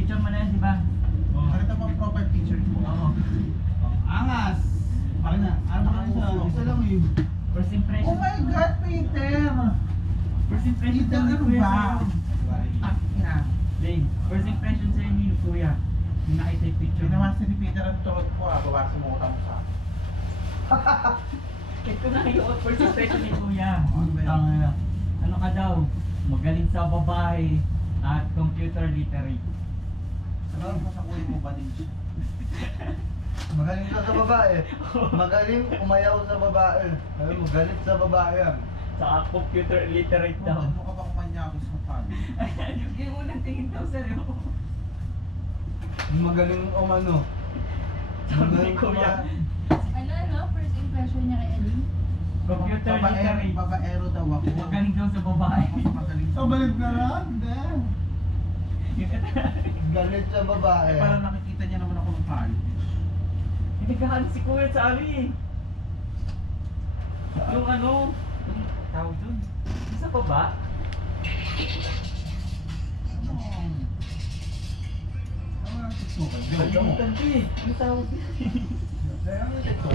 Picture mo na yan, di ba? Oo. Nakita mo ang profile picture ko. Oo. Angas! Parang na, ano ba isa? Isa lang eh. First impression. Oh my God, Peter! First impression Peter, ni ano Kuya ba? sa'yo. Ah, yeah. Dave, first impression sa'yo ni Kuya. Yung nakita yung picture. Pinamasa ni Peter ang tuhod ko babasin mo utang mo sa akin. Ito na yung first impression ni Kuya. Ano ba yan? Tanga. Ano ka daw? Magaling sa babae at computer literate. Ano mo sa kuya mo ba din siya? Magaling ka sa babae. Magaling umayaw sa babae. Ay, magalit sa babae yan. Sa computer literate daw. Ano ka ba kumanyagos mo pa? Yung unang tingin daw sa'yo. Magaling umano. Sabi ni Kuya. Ano, first impression niya kay Ellie? Computer literate. Babaero daw ako. Magaling daw sa babae. Mas magaling sa Balik na lang. Galit sa babae. Eh, parang nakikita niya naman ako ng college. Nagkahan si Kuya sa Ali. Yung ano, yung tawag dun. Isa pa ba? Ano? Ano ang tiksukan? Kalimutan ko eh. Yung tawag dun. Kaya nga ito.